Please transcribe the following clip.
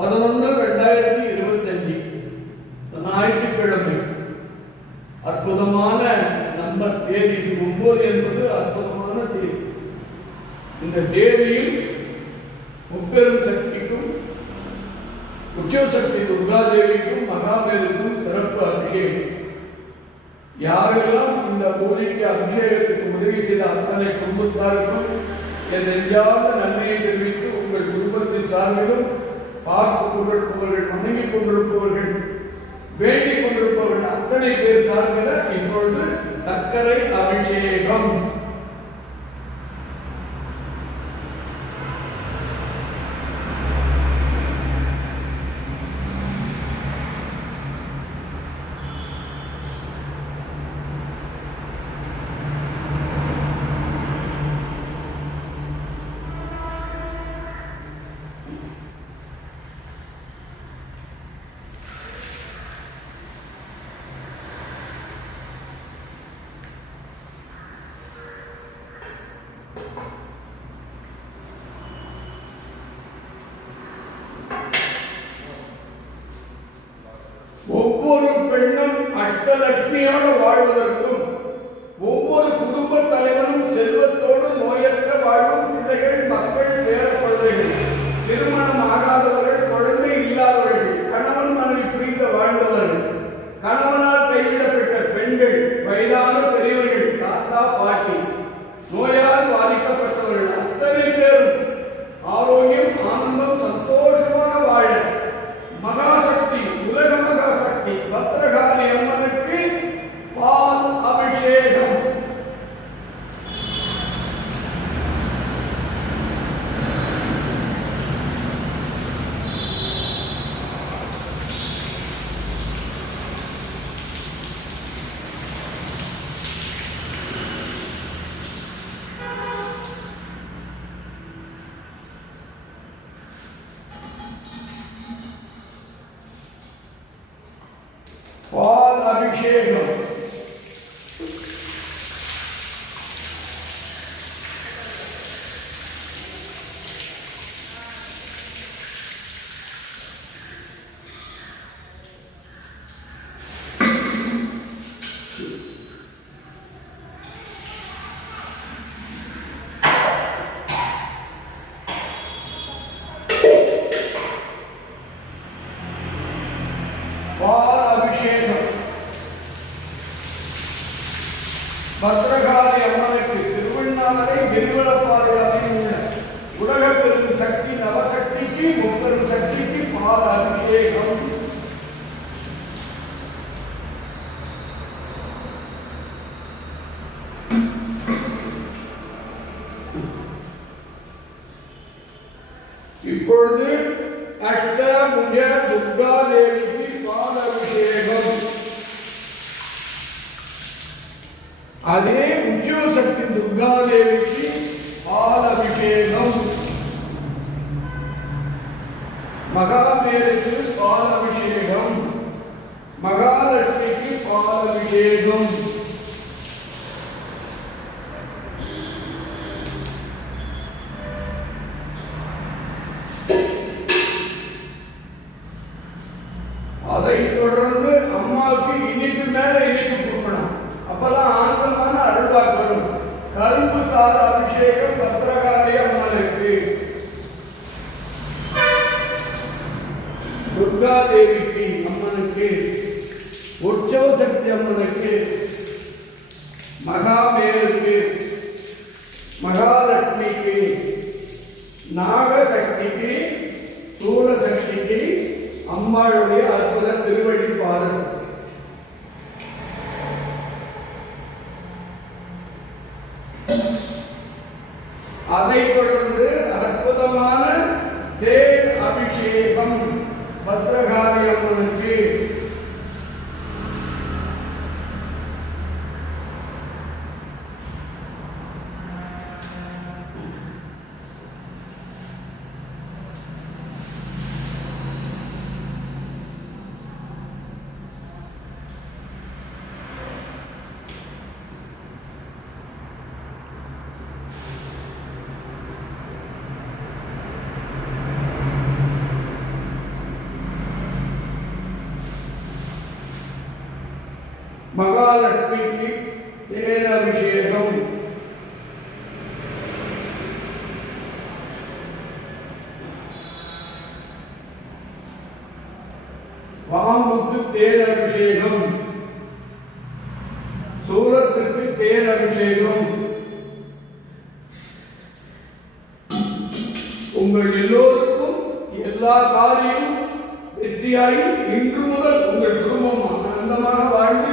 11/2025 ஞாயிற்றுக்கிழமை. அற்புதமான நம்பர் தேதி 9 என்பது அற்புதமான தேதி. இந்த தேதியில் முப்பெரும் சக்திக்கும் உற்சவ சக்தி துர்காதேவிக்கும் மகாதேவிக்கும் சிறப்பு அபிஷேகம். யாரெல்லாம் இந்த பூஜைக்கு அபிஷேகத்துக்கு உதவி செய்த அத்தனை குடும்பத்தாருக்கும் என் நெஞ்சாத நன்மையை தெரிவித்து உங்கள் குடும்பத்தின் சார்பிலும் பார்த்துக் கொண்டிருப்பவர்கள், வணங்கிக் கொண்டிருப்பவர்கள், வேண்டிக் கொண்டிருப்பவர்கள் அத்தனை பேர் சார்பில் இப்பொழுது சர்க்கரை அபிஷேகம். ஒவ்வொரு பெண்ணும் அஷ்டலட்சுமியோடு வாழ்வதற்கும், ஒவ்வொரு குடும்ப தலைவனும் செல்வத்தோடு நோயற்ற வாழும் பிள்ளைகள், மக்கள், பேர குழந்தைகள், திருமணம் ஆகாதவர்கள், குழந்தை இல்லாதவர்கள், கணவன் மனைவி பிரிந்த வாழ்ந்தவர்கள், கணவனால் கைவிடப்பட்ட பெண்கள், வயதான பெரியவர்கள், தாத்தா பாட்டி, நோயால் பாதிக்கப்பட்டவர்கள் அத்தனை பேரும் ஆரோக்கியம், ஆனந்தம், சந்தோஷமாக வாழ மகாசக்தி, உலக மகாசக்தி பத்ரகாளி அம்மனுக்கு பால் அபிஷேகம். பால் அபிஷேகம். பத்ரகாளி அம்மனுக்கு திருவண்ணாமலை கிரிவலப்பாதையில் உள்ள உலக பெரும் சக்தி நவசக்திக்கு, முப்பெரும் சக்திக்கு பால் அபிஷேகம். இப்பொழுது அஷ்டபுஜ துர்காதேவிக்கு பால் அபிஷேகம். அதே உற்சவ சக்தி துர்காதேவிக்கு பால் அபிஷேகம். மகாதேவிக்கு பால் அபிஷேகம். மகாலட்சுமிக்கு பால் அபிஷேகம். அதை தொடர்ந்து அம்மாவுக்கு இனிப்பு மேல இனிப்பு கொடுக்கணும். அப்பதான் ஆனந்தமான அருள்வாக்கு வரும். கரும்பு சார அபிஷேகம் பத்ரகாளி அம்மனுக்கு, துர்காதேவிக்கு அம்மனுக்கு, உற்சவ சக்தி அம்மனுக்கு, மகாமேருக்கு, மகாலட்சுமிக்கு, நாகசக்திக்கு, சூலசக்திக்கு அம்மாளுடைய அற்புத திருவடி பாதம். அதை தொடர்ந்து அற்புதமான தேன் அபிஷேகம் பத்ரகாளி அம்மனுக்கு. மகாலட்சுமிக்கு தேன் அபிஷேகம். பாம்புக்கு தேன் அபிஷேகம், சூலத்திற்கு தேன் அபிஷேகம். உங்கள் எல்லோருக்கும் எல்லா காரியமும் வெற்றியாகி இன்று முதல் உங்கள் குடும்பம் ஆனந்தமாக வாழ்ந்து